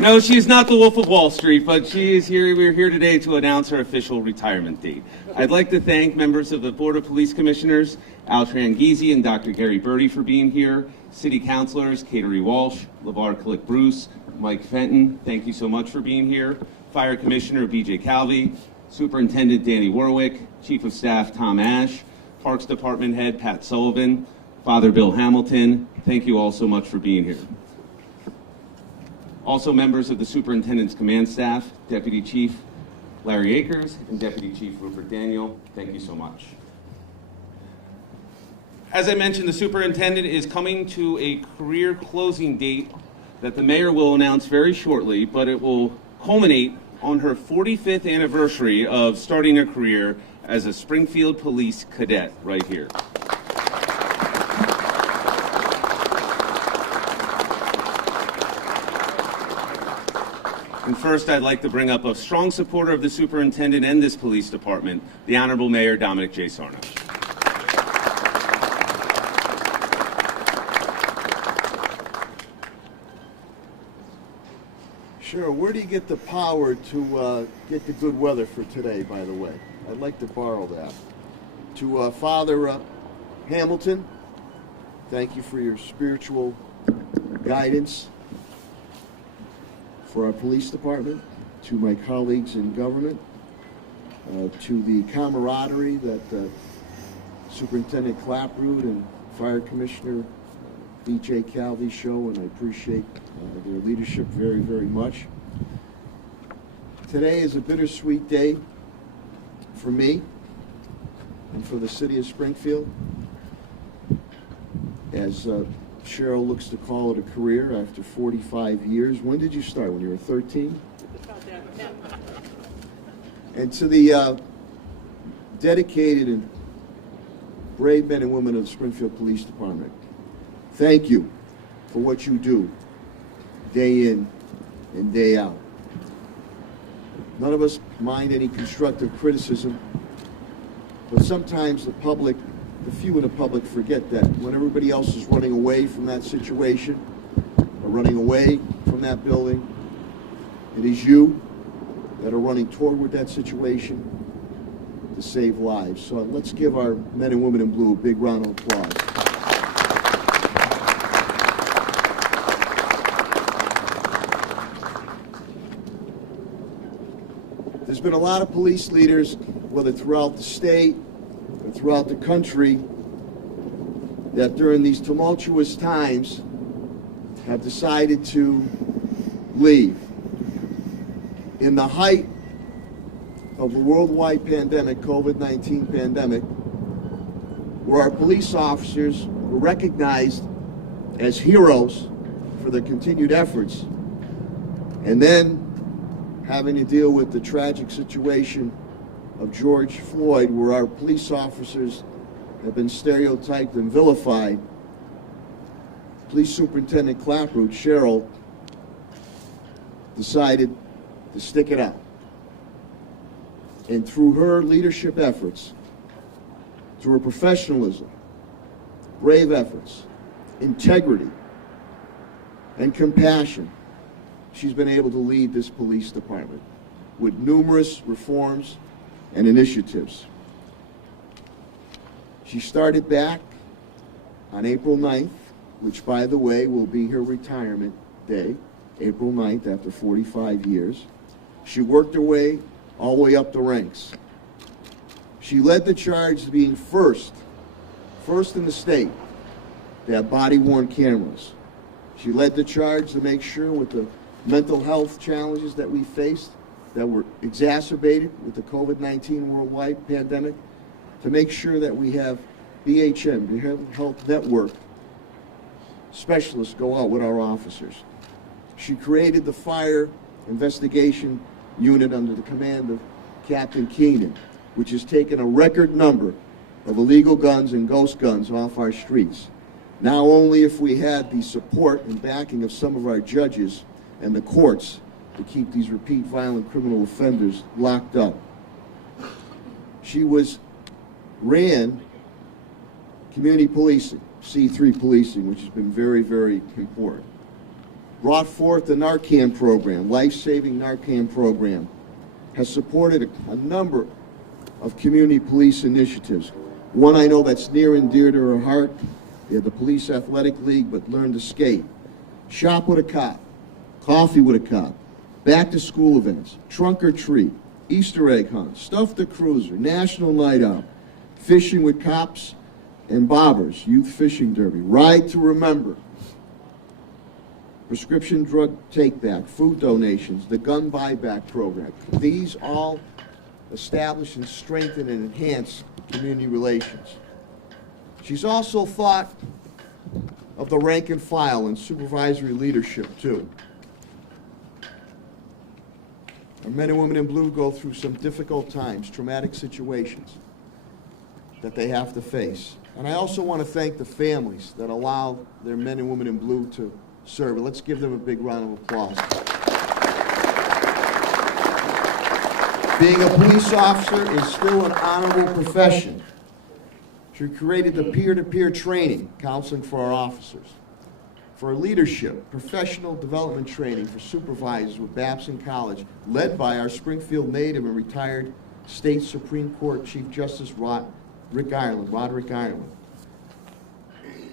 No, she's not the Wolf of Wall Street, but she is here. We're here today to announce her official retirement date. I'd like to thank members of the Board of Police Commissioners, Al Tranghese and Dr. Gary Birdie for being here, City Councilors, Kateri Walsh, LeVar Click Bruce, Mike Fenton, thank you so much for being here, Fire Commissioner BJ Calvi, Superintendent Danny Warwick, Chief of Staff Tom Ash, Parks Department Head Pat Sullivan, Father Bill Hamilton, thank you all so much for being here. Also members of the Superintendent's Command Staff, Deputy Chief Larry Akers and Deputy Chief Rupert Daniel, thank you so much. As I mentioned, the Superintendent is coming to a career closing date that the Mayor will announce very shortly, but it will culminate on her 45th anniversary of starting her career as a Springfield Police Cadet right here. And first, I'd like to bring up a strong supporter of the Superintendent and this police department, the Honorable Mayor Dominic J. Sarno. Sure, where do you get the power to get the good weather for today, by the way? I'd like to borrow that. To Father Hamilton, thank you for your spiritual guidance for our police department, to my colleagues in government, to the camaraderie that Superintendent Clapprood and Fire Commissioner B.J. Calvi show, and I appreciate their leadership very, very much. Today is a bittersweet day for me and for the city of Springfield, as Cheryl looks to call it a career after 45 years. When did you start? When you were 13? And to the dedicated and brave men and women of the Springfield Police Department, thank you for what you do day in and day out. None of us mind any constructive criticism, but sometimes the public, the few in the public, forget that when everybody else is running away from that situation or running away from that building, it is you that are running toward that situation to save lives. So let's give our men and women in blue a big round of applause. There's been a lot of police leaders, whether throughout the state or throughout the country, that during these tumultuous times have decided to leave. In the height of the worldwide pandemic, COVID-19 pandemic, where our police officers were recognized as heroes for their continued efforts, and then having to deal with the tragic situation of George Floyd, where our police officers have been stereotyped and vilified, Police Superintendent Clapprood, Cheryl, decided to stick it out. And through her leadership efforts, through her professionalism, brave efforts, integrity, and compassion, she's been able to lead this police department with numerous reforms and initiatives. She started back on April 9th, which, by the way, will be her retirement day, April 9th, after 45 years. She worked her way all the way up the ranks. She led the charge to being first in the state to have body-worn cameras. She led the charge to make sure, with the mental health challenges that we faced that were exacerbated with the COVID-19 worldwide pandemic, to make sure that we have BHM, Behavioral Health Network, specialists go out with our officers. She created the Fire Investigation Unit under the command of Captain Keenan, which has taken a record number of illegal guns and ghost guns off our streets. Now, only if we had the support and backing of some of our judges and the courts to keep these repeat violent criminal offenders locked up. She ran community policing, C3 policing, which has been very, very important. brought forth the Narcan program, life-saving Narcan program, has supported a number of community police initiatives. One I know that's near and dear to her heart, the Police Athletic League, but Learn to Skate. Shop with a Cop, Coffee with a Cop, back to school events, trunk or treat, Easter egg hunt, Stuff the Cruiser, National Night Out, Fishing with Cops and Bobbers, Youth Fishing Derby, Ride to Remember, prescription drug take-back, food donations, the gun buyback program. These all establish and strengthen and enhance community relations. She's also thought of the rank and file and supervisory leadership too. Our men and women in blue go through some difficult times, traumatic situations that they have to face. And I also want to thank the families that allow their men and women in blue to serve. Let's give them a big round of applause. Being a police officer is still an honorable profession. She created the peer-to-peer training, counseling for our officers. For leadership, professional development training for supervisors with Babson College, led by our Springfield native and retired State Supreme Court Chief Justice Roderick Ireland.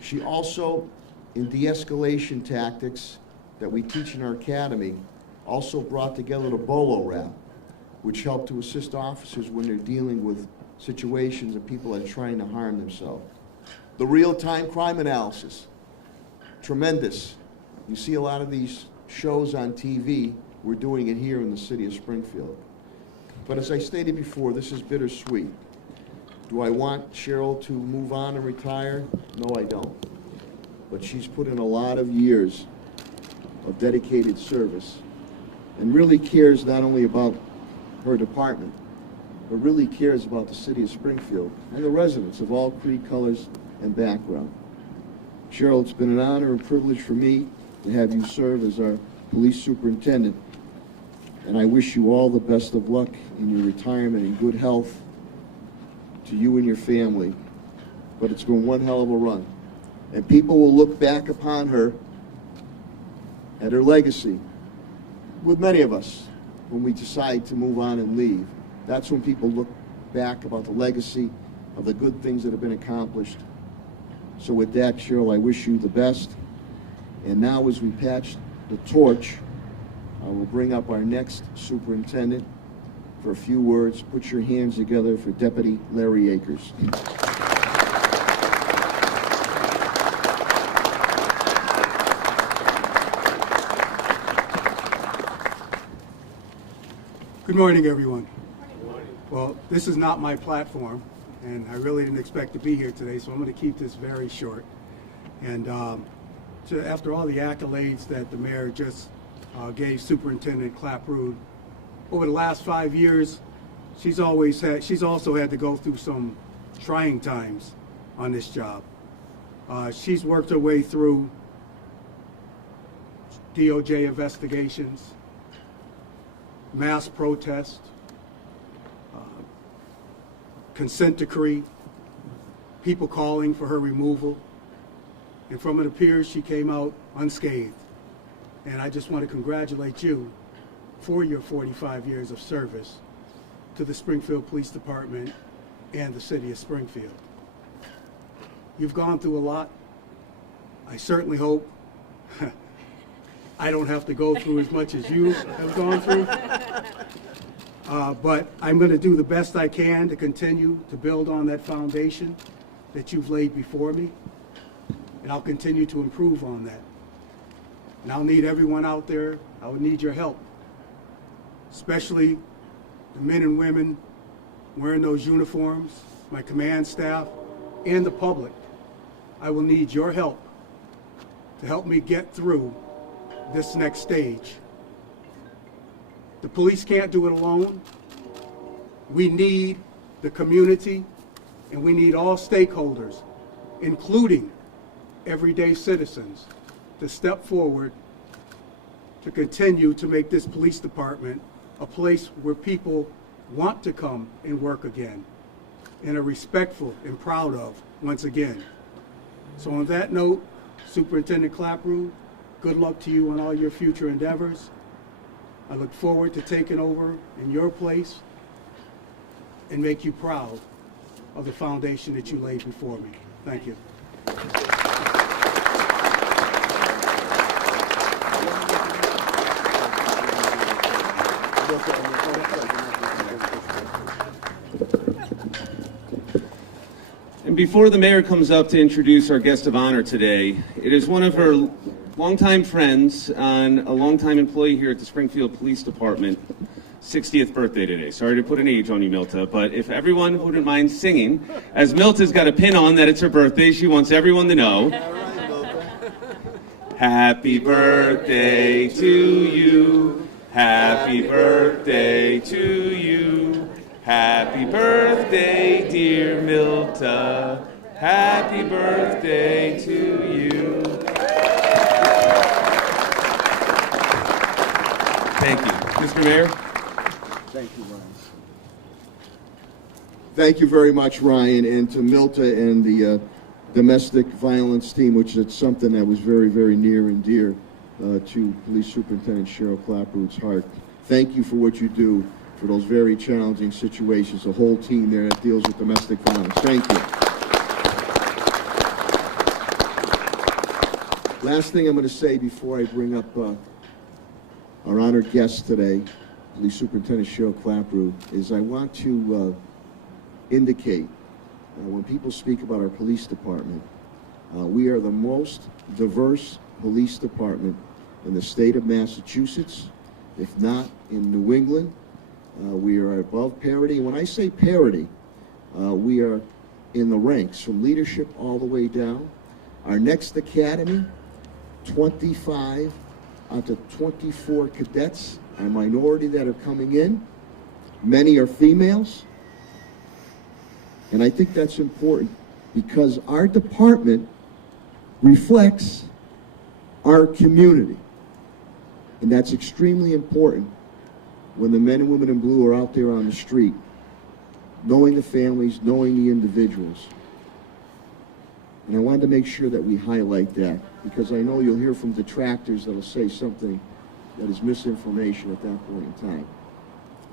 She also, in de-escalation tactics that we teach in our academy, also brought together the BOLO route, which helped to assist officers when they're dealing with situations of people that are trying to harm themselves. The real-time crime analysis, tremendous. You see a lot of these shows on TV. We're doing it here in the city of Springfield. But as I stated before, this is bittersweet. Do I want Cheryl to move on and retire? No, I don't. But she's put in a lot of years of dedicated service and really cares not only about her department, but really cares about the city of Springfield and the residents of all creed, colors, and background. Cheryl, it's been an honor and privilege for me to have you serve as our police superintendent, and I wish you all the best of luck in your retirement and good health to you and your family. But it's been one hell of a run, and people will look back upon her at her legacy with many of us when we decide to move on and leave. That's when people look back about the legacy of the good things that have been accomplished. So with that, Cheryl, I wish you the best. And now as we patch the torch, I will bring up our next superintendent for a few words. Put your hands together for Deputy Larry Akers. Good morning, everyone. Well, this is not my platform, and I really didn't expect to be here today, so I'm going to keep this very short. And after all the accolades that the mayor just gave Superintendent Clapprood, over the last 5 years, she's also had to go through some trying times on this job. She's worked her way through DOJ investigations, mass protest, consent decree, people calling for her removal, and from it appears she came out unscathed. And I just want to congratulate you for your 45 years of service to the Springfield Police Department and the city of Springfield. You've gone through a lot. I certainly hope I don't have to go through as much as you have gone through. But I'm going to do the best I can to continue to build on that foundation that you've laid before me. And I'll continue to improve on that. And I'll need everyone out there. I will need your help, especially the men and women wearing those uniforms, my command staff, and the public. I will need your help to help me get through this next stage. The police can't do it alone. We need the community, and we need all stakeholders, including everyday citizens, to step forward to continue to make this police department a place where people want to come and work again and are respectful and proud of once again. So on that note, Superintendent Clapprood, Good luck to you on all your future endeavors. I look forward to taking over in your place and make you proud of the foundation that you laid before me. Thank you. And before the mayor comes up to introduce our guest of honor today, it is one of her longtime friends and a longtime employee here at the Springfield Police Department, 60th birthday today. Sorry to put an age on you, Milta, but if everyone wouldn't mind singing, as Milta's got a pin on that it's her birthday, she wants everyone to know. Happy birthday to you. Happy birthday to you. Happy birthday, dear Milta. Happy birthday to you. Thank you. Mr. Mayor? Thank you, Ryan. Thank you very much, Ryan, and to Milta and the domestic violence team, which is something that was very, very near and dear to Police Superintendent Cheryl Clapprood's heart. Thank you for what you do for those very challenging situations, the whole team there that deals with domestic violence. Thank you. Last thing I'm going to say before I bring up our honored guest today, Police Superintendent Cheryl Clapprood, is I want to indicate when people speak about our police department, we are the most diverse police department in the state of Massachusetts, if not in New England. We are above parity. When I say parity, we are in the ranks from leadership all the way down. Our next academy, 25 out of 24 cadets are minority that are coming in. Many are females. And I think that's important because our department reflects our community. And that's extremely important when the men and women in blue are out there on the street, knowing the families, knowing the individuals. And I wanted to make sure that we highlight that because I know you'll hear from detractors that'll say something that is misinformation at that point in time.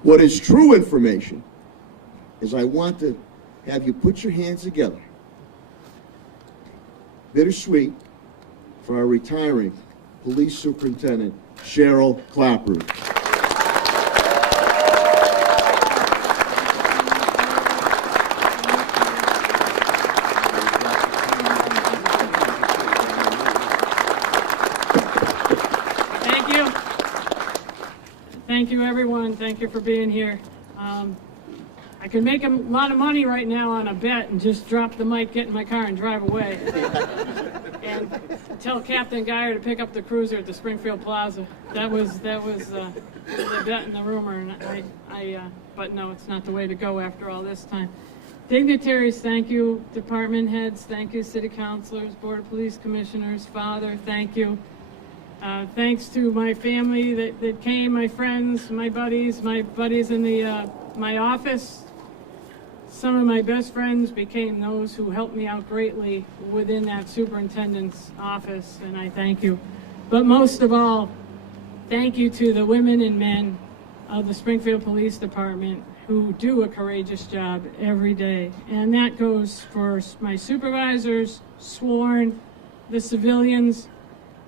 What is true information is I want to have you put your hands together, bittersweet, for our retiring Police Superintendent Cheryl Clapprood. Thank you, everyone. Thank you for being here. I can make a lot of money right now on a bet and just drop the mic, get in my car, and drive away. And tell Captain Geyer to pick up the cruiser at the Springfield Plaza. That was the bet and the rumor. And but no, it's not the way to go after all this time. Dignitaries, thank you. Department heads, thank you. City councilors, Board of Police Commissioners, Father, thank you. Thanks to my family that came, my friends, my buddies in the my office. Some of my best friends became those who helped me out greatly within that superintendent's office, and I thank you. But most of all, thank you to the women and men of the Springfield Police Department who do a courageous job every day. And that goes for my supervisors, sworn, the civilians,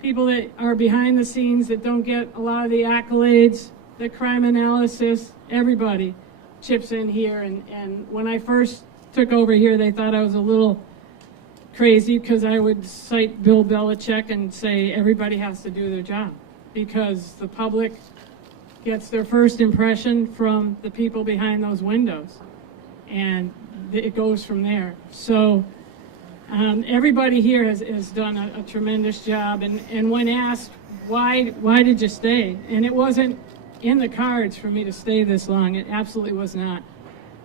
people that are behind the scenes that don't get a lot of the accolades, the crime analysis, everybody chips in here. And when I first took over here, they thought I was a little crazy because I would cite Bill Belichick and say everybody has to do their job because the public gets their first impression from the people behind those windows, and it goes from there. So everybody here has done a tremendous job, and when asked why did you stay, and it wasn't in the cards for me to stay this long. It absolutely was not.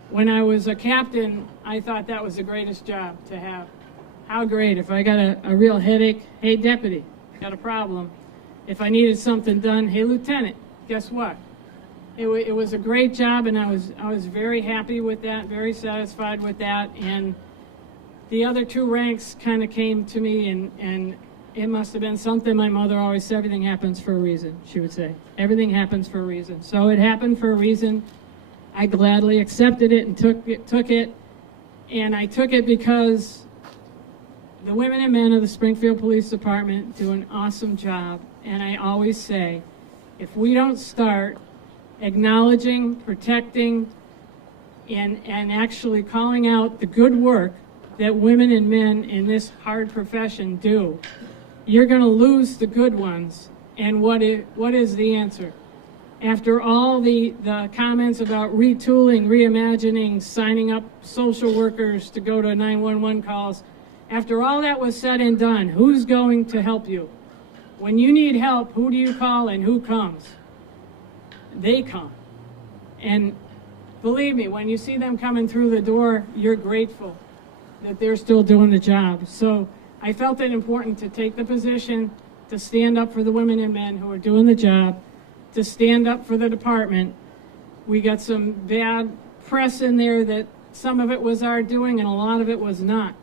When I was a captain, I thought that was the greatest job to have. How great if I got a real headache, hey deputy, got a problem. If I needed something done, hey lieutenant, guess what? It was a great job, and I was very happy with that, very satisfied with that. And the other two ranks kind of came to me, and it must have been something my mother always said, everything happens for a reason, she would say. Everything happens for a reason. So it happened for a reason. I gladly accepted it and took it. And I took it because the women and men of the Springfield Police Department do an awesome job. And I always say, if we don't start acknowledging, protecting, and actually calling out the good work that women and men in this hard profession do, you're going to lose the good ones. And what is the answer? After all the comments about retooling, reimagining, signing up social workers to go to 911 calls, after all that was said and done, who's going to help you? When you need help, who do you call and who comes? They come. And believe me, when you see them coming through the door, you're grateful that they're still doing the job. So I felt it important to take the position to stand up for the women and men who are doing the job, to stand up for the department. We got some bad press in there that some of it was our doing and a lot of it was not.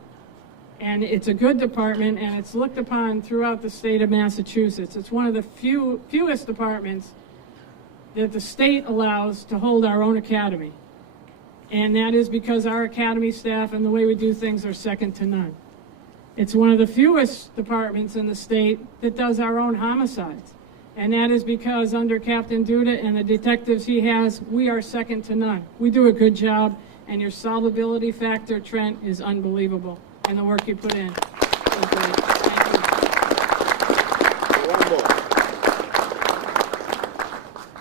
And it's a good department, and it's looked upon throughout the state of Massachusetts. It's one of the fewest departments that the state allows to hold our own academy. And that is because our academy staff and the way we do things are second to none. It's one of the fewest departments in the state that does our own homicides. And that is because under Captain Duda and the detectives he has, we are second to none. We do a good job, and your solvability factor, Trent, is unbelievable. And the work you put in is great. Thank you.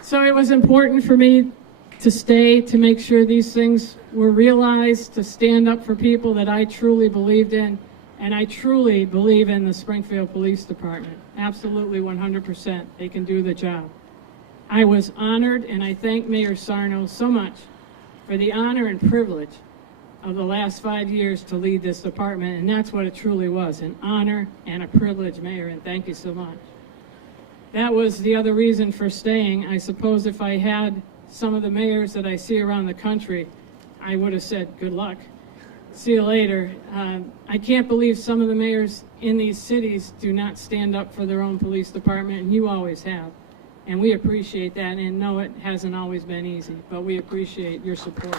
So it was important for me to stay, to make sure these things were realized, to stand up for people that I truly believed in. And I truly believe in the Springfield Police Department. Absolutely 100%. They can do the job. I was honored, and I thank Mayor Sarno so much for the honor and privilege of the last 5 years to lead this department, and that's what it truly was, an honor and a privilege, Mayor, and thank you so much. That was the other reason for staying. I suppose if I had some of the mayors that I see around the country, I would have said, good luck. See you later. I can't believe some of the mayors in these cities do not stand up for their own police department, and you always have. And we appreciate that, and no, it hasn't always been easy, but we appreciate your support.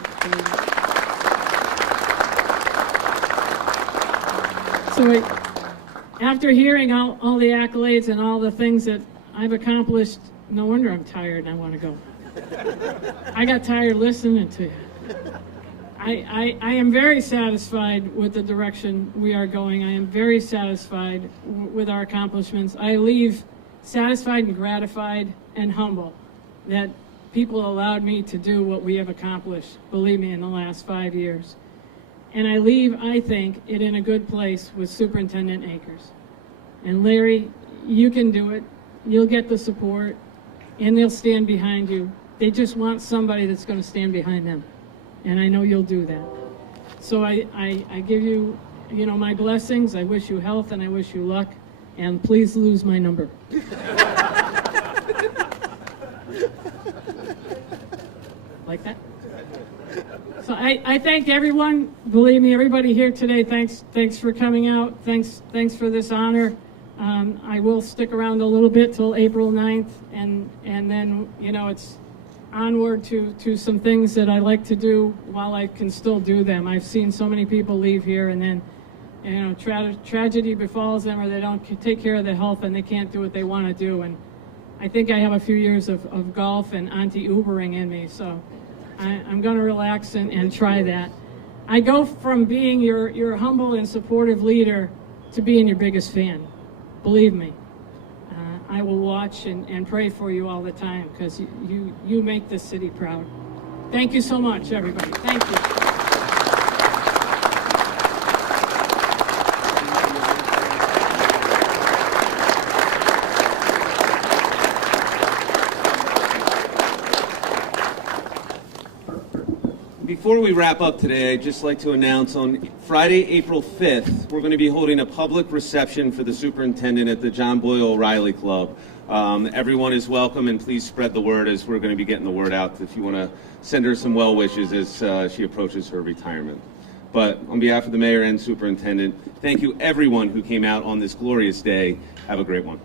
So after hearing all the accolades and all the things that I've accomplished, no wonder I'm tired and I want to go. I got tired listening to you. I am very satisfied with the direction we are going. I am very satisfied with our accomplishments. I leave satisfied and gratified and humble that people allowed me to do what we have accomplished, believe me, in the last 5 years. And I leave, I think, it in a good place with Superintendent Akers. And Larry, you can do it. You'll get the support, and they'll stand behind you. They just want somebody that's going to stand behind them. And I know you'll do that. So I give you, my blessings. I wish you health, and I wish you luck. And please lose my number. Like that? So I thank everyone. Believe me, everybody here today, thanks for coming out. Thanks for this honor. I will stick around a little bit till April 9th, and then, it's onward to some things that I like to do while I can still do them. I've seen so many people leave here and then, tragedy befalls them, or they don't take care of their health and they can't do what they want to do. And I think I have a few years of golf and anti-Ubering in me, so I'm going to relax and try that. I go from being your humble and supportive leader to being your biggest fan. Believe me. I will watch and pray for you all the time because you make this city proud. Thank you so much, everybody. Thank you. Before we wrap up today, I'd just like to announce on Friday, April 5th, we're going to be holding a public reception for the superintendent at the John Boyle O'Reilly Club. Everyone is welcome, and please spread the word as we're going to be getting the word out if you want to send her some well wishes as she approaches her retirement. But on behalf of the mayor and superintendent, thank you everyone who came out on this glorious day. Have a great one.